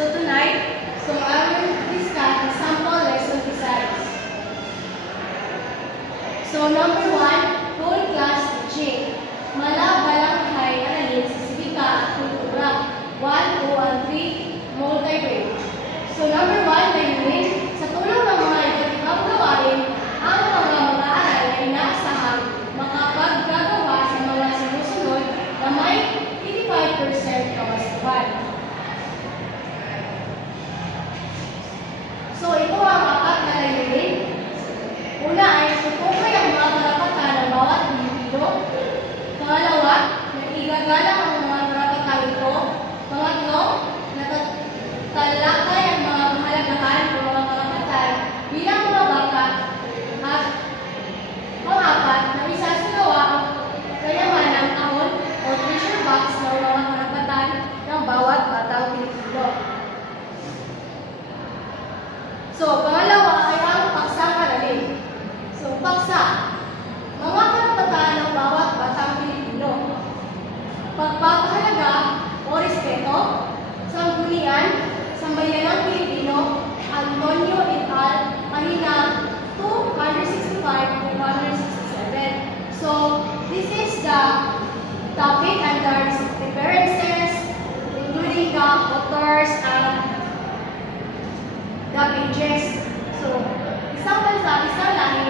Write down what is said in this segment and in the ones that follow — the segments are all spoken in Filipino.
So tonight, I will discuss the sample lesson designs. So number 1, whole class teaching. Mala balang hay aralin sa sibika at kultura. 1, 2, and 3, multi-grade. So number 1, layunin. Sa tulong ng mga iba't ibang gawain, ang mga mag-aaral ay naasahang makapaggagawa sa mga sumusunod na may 85% kabastuhan. So ito ang apat na layunin. Una ay tutukoy ang mga karapatan ng bawat Pilipino. Pangalawa, naigagalang ang mga karapatan ito. Pangatlo, natatalakay ang mga kahalagahan ng mga karapatan bilang mga bata. At pang-apat, na isasagawa ang kayamanang kahon o treasure box ng mga karapatan ng bawat batang Pilipino. So, pangalawa ay ang paksang aralin. So, paksa. Mga karapatan ng bawat batang Pilipino. Pagpapahalaga o respeto, sanggunian, sambayanang Pilipino, Antonio et al., pahina 265 to 167. So, this is the topic and the references, including the authors and the pages. So, isang bansa, isang lahi,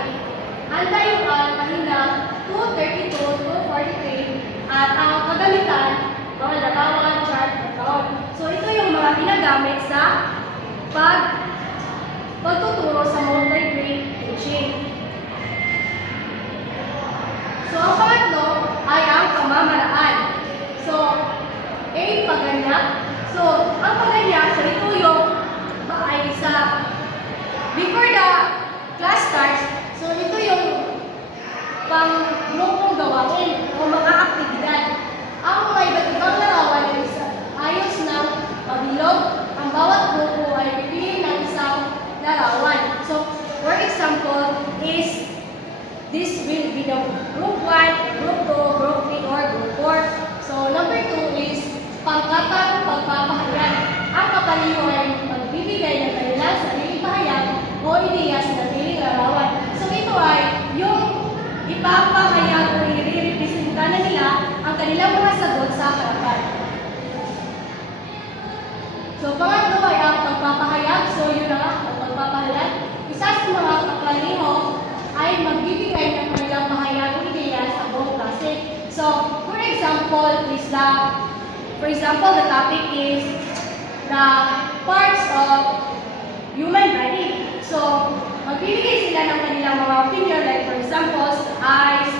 Antayuan, pahina 232 to 43, at ang kagamitan, mga larawan, chart, at taon. So, ito yung mga ginagamit sa pagtuturo sa multi-grade teaching. So, ang pangatlo ay ang pamamaraan. So, A, paganyak. So, ang paganyak, so ito yung ay sa before the class starts, so ito yung pang-grupong gawain o mga aktibidad. Ang mga iba't ibang larawan ay ayos ng pabilog. Ang bawat grupo ay pipili ng isang larawan. So, for example, is this will be the group 1, group 2, group 3, or group 4. So, number 2 is pangkatang pagpapahayag. Ang kapaliho ay magbibigay ng kanilang sariling pahayag o ideya sa sariling larawan. So, ito ay yung ipapahayag o i-representa na nila ang kanilang mga sagot sa harapan. So, pangatlo ay ang pagpapahayag. So, yun na ang pagpapahayag. Isa sa mga kapaliho ay magbibigay ng kanilang pahayag o ideya sa buong klase. So, for example, the topic is the parts of human body. So, magbibigay sila ng kanilang mga opinion, like for example, eyes,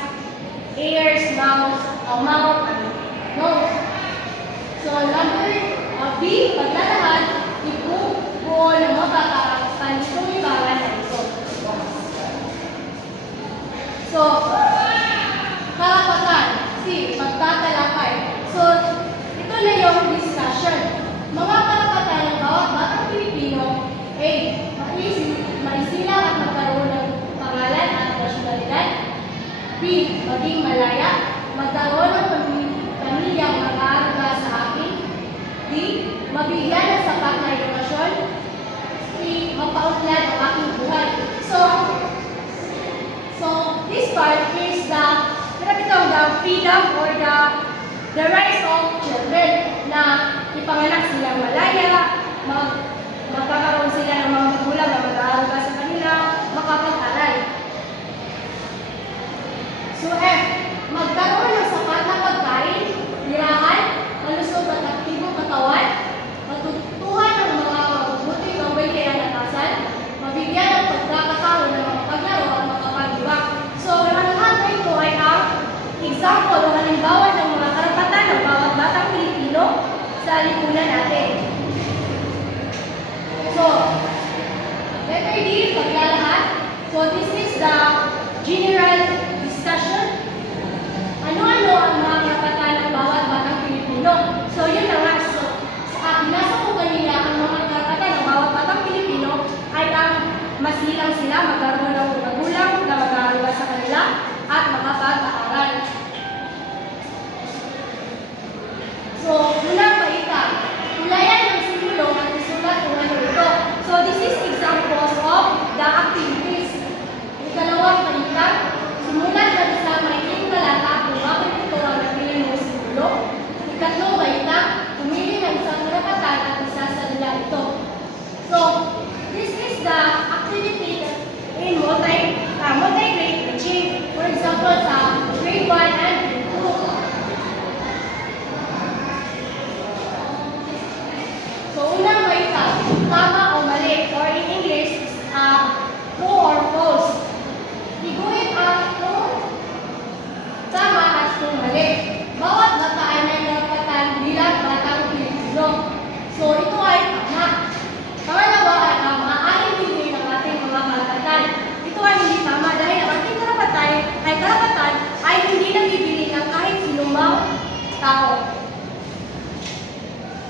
ears, mouth, and nose. So, number B, paglalahad, ibubuo ng mga kakarapan itong libangan na ito. So, karapatan, C, pagtatalakay. So, ito na yung discussion. Mga karapatan ng bawat batang Pilipino, A, maisilang at magkaroon ng pangalan at nasyonalidad. B, maging malaya, magkaroon ng pamilyang mag-aaruga sa akin. D, mabigyan ng sapat na edukasyon. C, mapaunlad ang aking buhay. So this part is the freedom or the rights of children na ipanganak silang malaya, magkakaroon sila ng mga magulang na mag-aaruga sa kanila, makapag-aral. So F, magkaroon ng sapat na pagkain, tirahan, malusog at aktibong katawan, matutuhan ng mga mabuting gawin kaya natasan, mabigyan ng pagkakataon ng mga paglaro at makapag-ibang. So, ang lahat na ito ay ang example o halimbawa ng mga karapatan ng bawat batang Pilipino sa lipunan natin. So, letter D, paglalahad. So, this is the general discussion. Ano-ano ang mga karapatan ng bawat batang Pilipino? So, yun na nga. So, nasa po kanina ang mga karapatan ng bawat batang Pilipino ay ang masilang sila, magkaroon ng magulang na mag-aaruga sa kanila at makapag-aaral. So, unang balita. Tulayan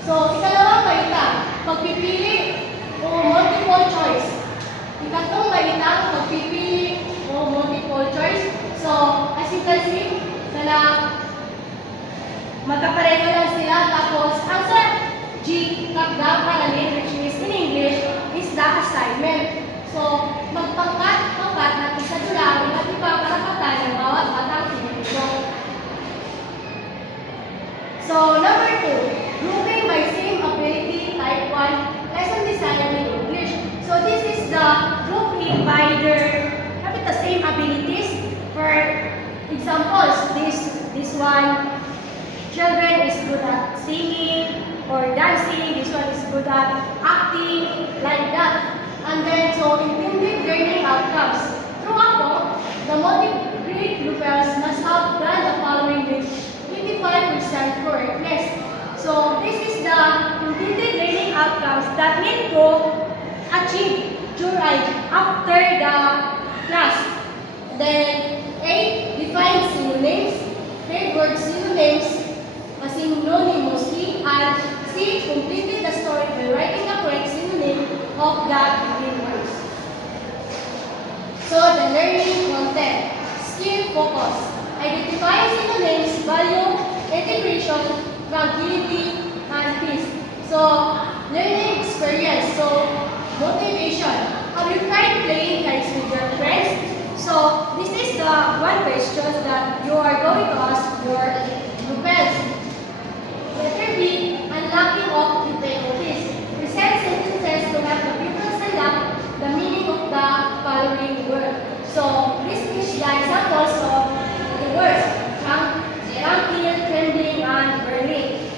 So, ikalawang balita, pagpipili o multiple choice. Ikatlong balita, pagpipili o multiple choice. So, as you can see, magkapareho lang sila. Tapos, ang sa G, kapag-paralin, which is in English, is the assignment. So, magpangkat-pangkat at isadulawin at ipaparapatan ng bawat batang tinitito. So, number 2, grouping by same ability, type 1, lesson design in English. So, this is the grouping by their having the same abilities. For examples, this one, children is good at singing or dancing. This one is good at acting, like that. And then, so intended learning outcomes. Through APO, the multi-grade pupils must have done the following with 25% correctness. So, this is the intended learning outcomes that need to achieve during after the class. Then, A, define synonyms. Third word synonyms synonymously, and C, completed the story by writing the correct synonym of the given words. So, the learning content, skill focus, identify synonyms, value, integration, tranquility, and peace. So, learning experience, so motivation. Have you tried playing kites with your friends? So, this is the one question that you are going to ask your pupils. Letter B, unlocking of difficulties. Present sentences to help the pupils unlock the meaning of the following word. So, this is the examples of the words tranquil, trembling, and burning.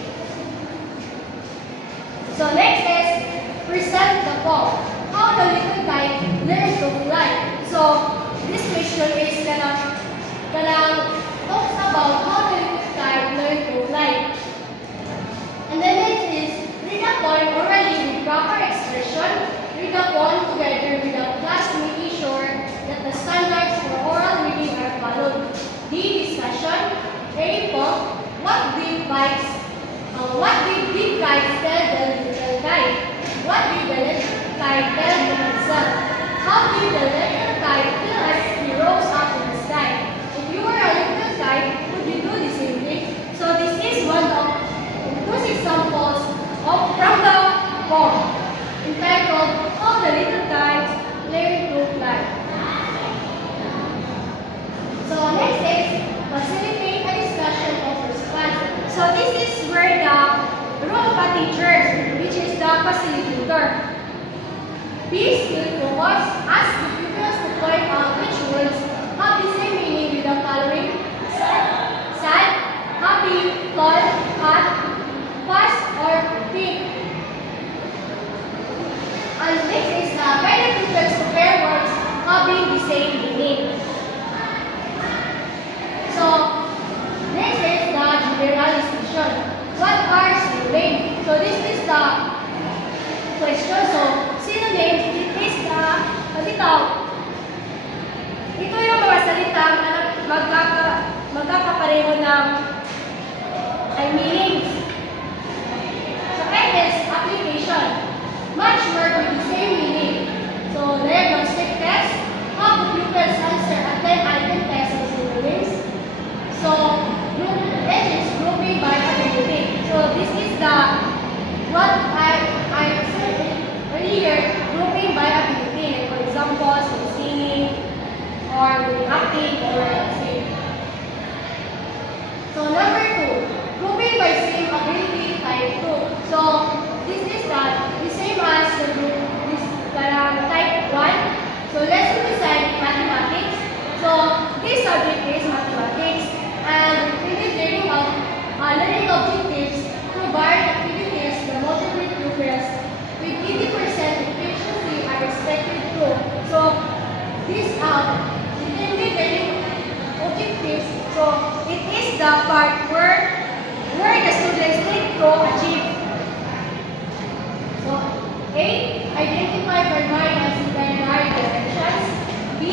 So, next is present the poem. How the little kite learned to fly. So, this question is talks about how the little kite learned to fly. And then next is read the poem orally with proper expression. Read the poem together with the class, making sure that the standards for oral reading are followed. D, discussion. A, poem. What did big kites tell the little kite? What did the little kite tell himself? How did the little kite feel as he rose up in the sky? If you were a little kite, would you do the same thing? So this is one of those examples from the poem entitled How the Little Kite Learned to Fly. So next is facilitate a discussion of response. So this is where the role of a teacher, which is the facilitator. Be skillful, ask the pupils to point out which words have the same meaning with the following: sad, happy, tall, hot, fast, or pretty. And next is guide the pupils to pair words having the same meaning. So, next is the generalization. What are synonyms? So, this is the question. So, synonyms, it is the ito yung mga salitang magkakapareho ng meanings. So, F is application. Match word with the same meaning. So, diagnostic test. Have the pupils answer a 10-item test of synonyms. So, H is grouping by ability. So, this is the what I said earlier, grouping by ability. For example, singing, or acting, or singing. So, number 2, grouping by same ability, type 2. So, this is the same as the group, type 1. So, lesson design mathematics. So, this subject is mathematics, and learning objectives provide activities the multiple pupils with 80% efficiency are expected to. So, these intended learning objectives. So, it is the part where the students need to achieve. So, A, identify primary and secondary directions. B,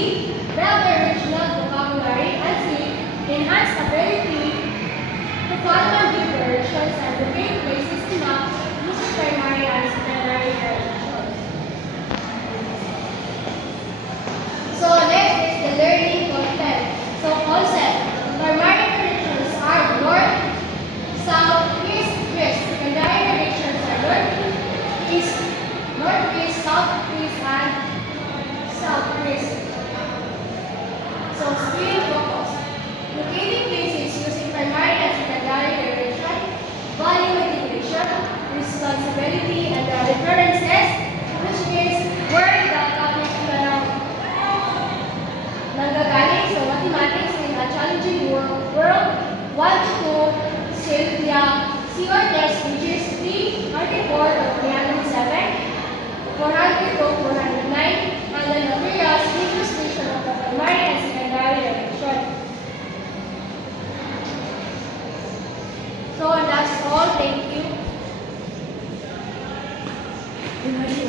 build the original vocabulary. And C, enhance ability to follow the directions and locate places to map east, northeast, southeast,